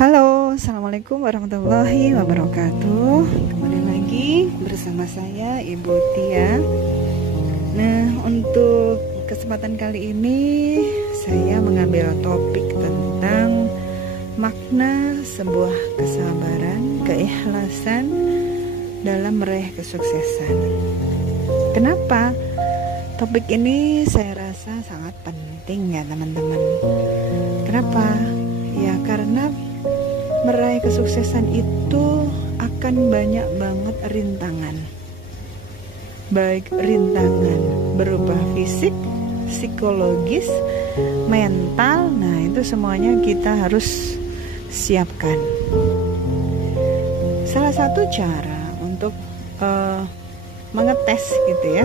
Halo, Assalamualaikum warahmatullahi wabarakatuh. Kembali lagi bersama saya Ibu Tia. Nah, untuk kesempatan kali ini saya mengambil topik tentang makna sebuah kesabaran, keikhlasan dalam meraih kesuksesan. Kenapa topik ini saya rasa sangat penting ya teman-teman? Kenapa? Ya karena meraih kesuksesan itu akan banyak banget rintangan. Baik rintangan berupa fisik, psikologis, mental. Nah, itu semuanya kita harus siapkan. Salah satu cara untuk mengetes gitu ya,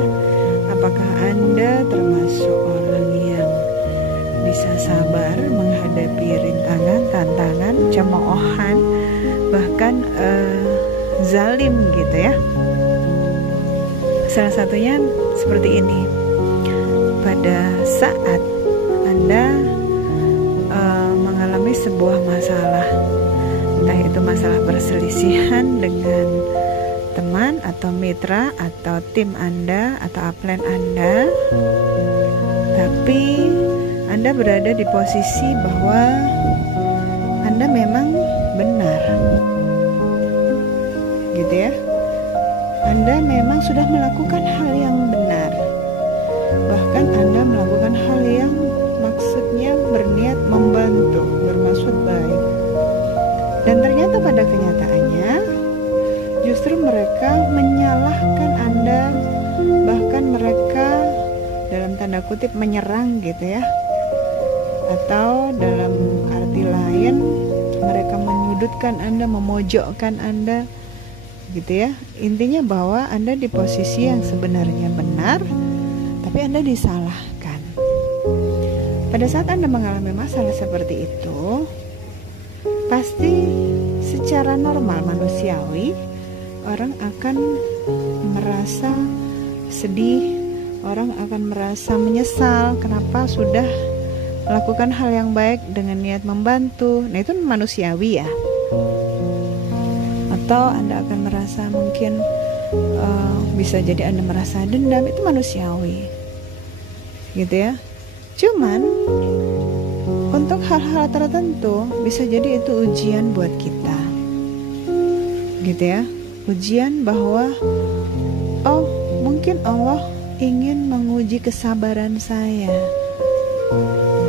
apakah Anda termasuk orang yang bisa sabar menghadapi rintangan, tantangan, cemoohan, bahkan zalim gitu ya. Salah satunya seperti ini. Pada saat Anda mengalami sebuah masalah, entah itu masalah perselisihan dengan teman atau mitra atau tim Anda atau upline Anda, tapi Anda berada di posisi bahwa Anda memang benar, gitu ya. Anda memang sudah melakukan hal yang benar, bahkan Anda melakukan hal yang maksudnya berniat membantu, bermaksud baik. Dan ternyata pada kenyataannya justru mereka menyalahkan Anda, bahkan mereka dalam tanda kutip menyerang gitu ya. Atau dalam arti lain mereka menyudutkan Anda, memojokkan Anda gitu ya. Intinya bahwa Anda di posisi yang sebenarnya benar, tapi Anda disalahkan. Pada saat Anda mengalami masalah seperti itu, pasti secara normal manusiawi orang akan merasa sedih, orang akan merasa menyesal kenapa sudah melakukan hal yang baik dengan niat membantu. Nah, itu manusiawi ya. Atau Anda akan merasa mungkin bisa jadi Anda merasa dendam, itu manusiawi gitu ya. Cuman untuk hal-hal tertentu bisa jadi itu ujian buat kita gitu ya. Ujian bahwa oh mungkin Allah ingin menguji kesabaran saya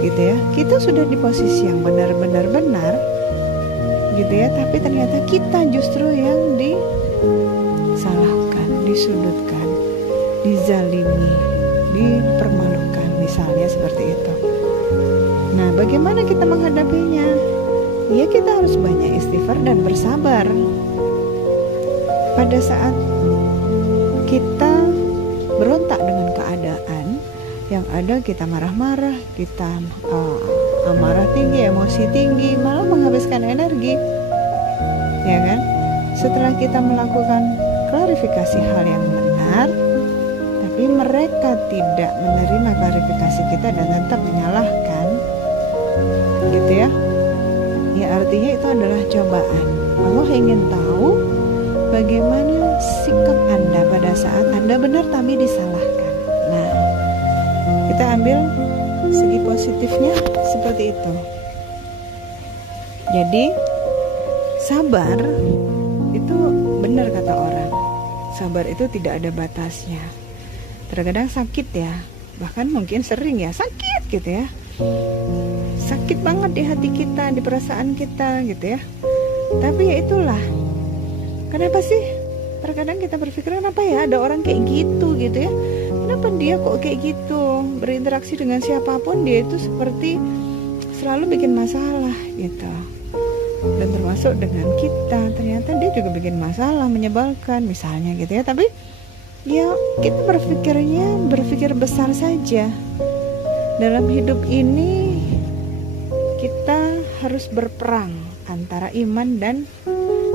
gitu ya. Kita sudah di posisi yang benar-benar benar gitu ya, tapi ternyata kita justru yang disalahkan, disudutkan, dizalimi, dipermalukan, misalnya seperti itu. Nah, bagaimana kita menghadapinya? Ya, kita harus banyak istighfar dan bersabar. Pada saat kita berontak dengan keadaan, yang ada kita marah-marah, kita amarah tinggi, emosi tinggi, malah menghabiskan energi, ya kan? Setelah kita melakukan klarifikasi hal yang benar, tapi mereka tidak menerima klarifikasi kita dan tetap menyalahkan, gitu ya. Ya artinya itu adalah cobaan. Allah ingin tahu bagaimana sikap Anda pada saat Anda benar tapi disalahkan. Nah, kita ambil segi positifnya seperti itu. Jadi sabar itu benar kata orang, sabar itu tidak ada batasnya. Terkadang sakit ya, bahkan mungkin sering ya sakit gitu ya, sakit banget di hati kita, di perasaan kita gitu ya. Tapi ya itulah, kenapa sih terkadang kita berpikir kenapa ya ada orang kayak gitu ya. Kenapa dia kok kayak gitu, berinteraksi dengan siapapun dia itu seperti selalu bikin masalah gitu. Dan termasuk dengan kita, ternyata dia juga bikin masalah, menyebalkan misalnya gitu ya. Tapi ya kita berpikir besar saja. Dalam hidup ini kita harus berperang antara iman dan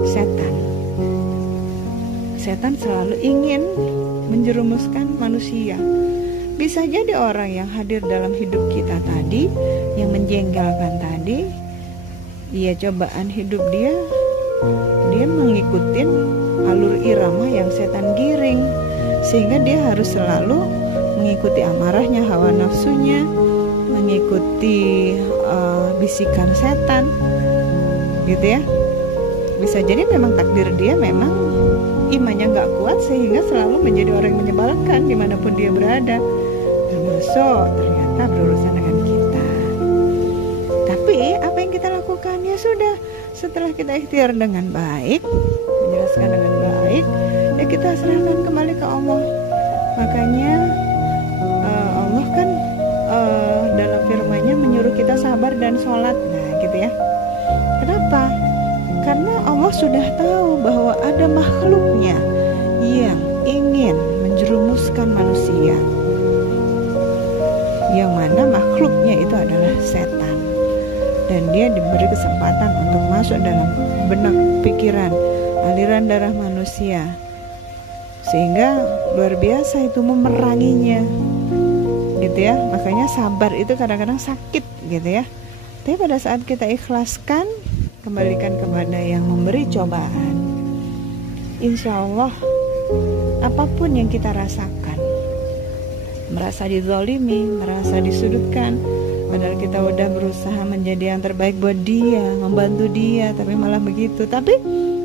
setan. Setan selalu ingin menjerumuskan manusia. Bisa jadi orang yang hadir dalam hidup kita tadi, yang menjengkelkan tadi, ya cobaan hidup dia mengikuti alur irama yang setan giring, sehingga dia harus selalu mengikuti amarahnya, hawa nafsunya, mengikuti bisikan setan, gitu ya. Bisa jadi memang takdir dia memang imannya nggak kuat, sehingga selalu menjadi orang yang menyebalkan dimanapun dia berada, termasuk ternyata berurusan dengan kita. Tapi apa yang kita lakukan, ya sudah, setelah kita ikhtiar dengan baik, menjelaskan dengan baik, ya kita serahkan kembali ke Allah. Makanya Allah kan dalam firman-Nya menyuruh kita sabar dan sholat. Nah gitu ya. Kenapa? Karena Allah sudah tahu bahwa ada makhluknya yang ingin menjerumuskan manusia, yang mana makhluknya itu adalah setan, dan dia diberi kesempatan untuk masuk dalam benak pikiran, aliran darah manusia, sehingga luar biasa itu memeranginya, gitu ya. Makanya sabar itu kadang-kadang sakit, gitu ya. Tapi pada saat kita ikhlaskan, kembalikan kepada yang memberi cobaan, insya Allah apapun yang kita rasakan, merasa dizalimi, merasa disudutkan, padahal kita udah berusaha menjadi yang terbaik buat dia, membantu dia, tapi malah begitu. Tapi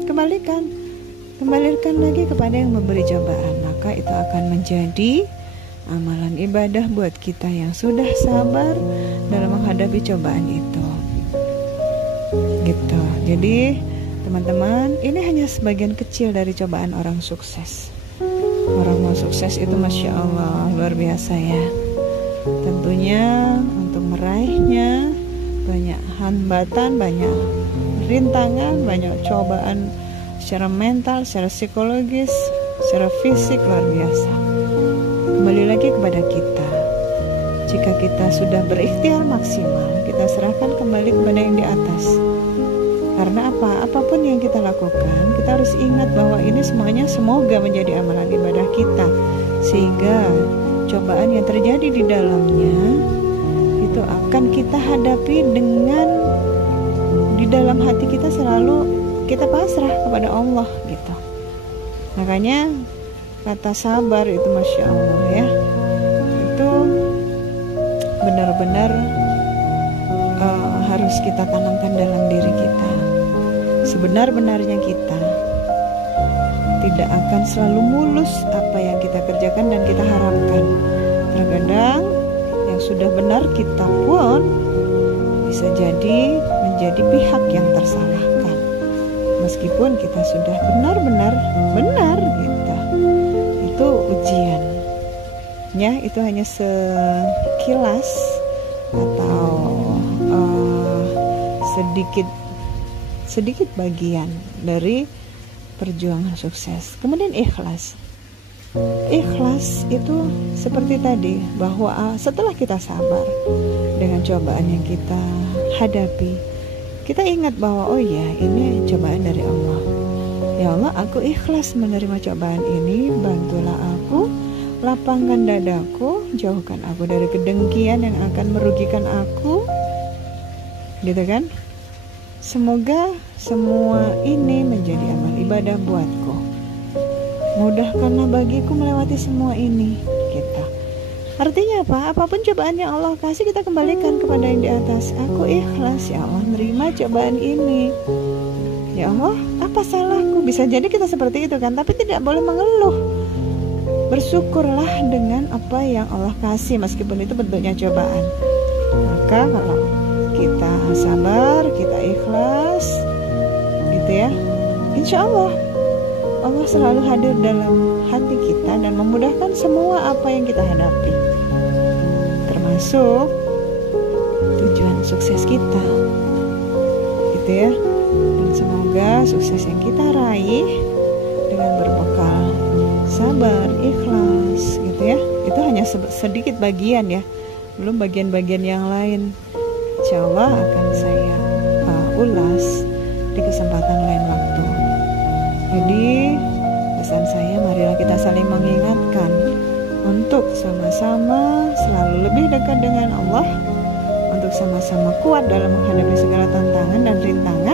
kembalikan lagi kepada yang memberi cobaan, maka itu akan menjadi amalan ibadah buat kita yang sudah sabar dalam menghadapi cobaan itu, gitu. Jadi teman-teman, ini hanya sebagian kecil dari cobaan orang sukses. Orang mau sukses itu Masya Allah luar biasa ya. Tentunya untuk meraihnya banyak hambatan, banyak rintangan, banyak cobaan secara mental, secara psikologis, secara fisik, luar biasa. Kembali lagi kepada kita. Jika kita sudah berikhtiar maksimal, kita serahkan kembali kepada yang di atas. Karena apa? Apapun yang kita lakukan, kita harus ingat bahwa ini semuanya semoga menjadi amalan ibadah kita, sehingga cobaan yang terjadi di dalamnya itu akan kita hadapi dengan di dalam hati kita selalu kita pasrah kepada Allah, gitu. Makanya kata sabar itu Masya Allah ya, itu benar-benar harus kita tanamkan dalam diri kita. Sebenar-benarnya kita tidak akan selalu mulus apa yang kita kerjakan dan kita harapkan. Terkadang yang sudah benar kita pun bisa jadi menjadi pihak yang tersalahkan, meskipun kita sudah benar-benar benar gitu. Itu ujiannya, itu hanya sekilas atau sedikit bagian dari perjuangan sukses. Kemudian ikhlas itu seperti tadi, bahwa setelah kita sabar dengan cobaan yang kita hadapi, kita ingat bahwa oh ya, ini cobaan dari Allah. Ya Allah, aku ikhlas menerima cobaan ini, bantulah aku, lapangkan dadaku, jauhkan aku dari kedengkian yang akan merugikan aku, gitu kan. Semoga semua ini menjadi amal ibadah buatku. Mudahkanlah bagiku melewati semua ini, gitu. Artinya apa? Apapun cobaan yang Allah kasih, kita kembalikan kepada yang di atas. Aku ikhlas ya Allah menerima cobaan ini. Ya Allah, apa salahku? Bisa jadi kita seperti itu kan, tapi tidak boleh mengeluh. Bersyukurlah dengan apa yang Allah kasih, meskipun itu bentuknya cobaan. Maka kalau kita sabar, kita ikhlas, gitu ya, insya Allah Allah selalu hadir dalam hati kita dan memudahkan semua apa yang kita hadapi, termasuk tujuan sukses kita, gitu ya. Dan semoga sukses yang kita raih dengan berbekal sabar, ikhlas, gitu ya, itu hanya sedikit bagian ya, belum bagian-bagian yang lain. Insya Allah akan saya ulas di kesempatan lain waktu. Jadi pesan saya, marilah kita saling mengingatkan untuk sama-sama selalu lebih dekat dengan Allah, untuk sama-sama kuat dalam menghadapi segala tantangan dan rintangan.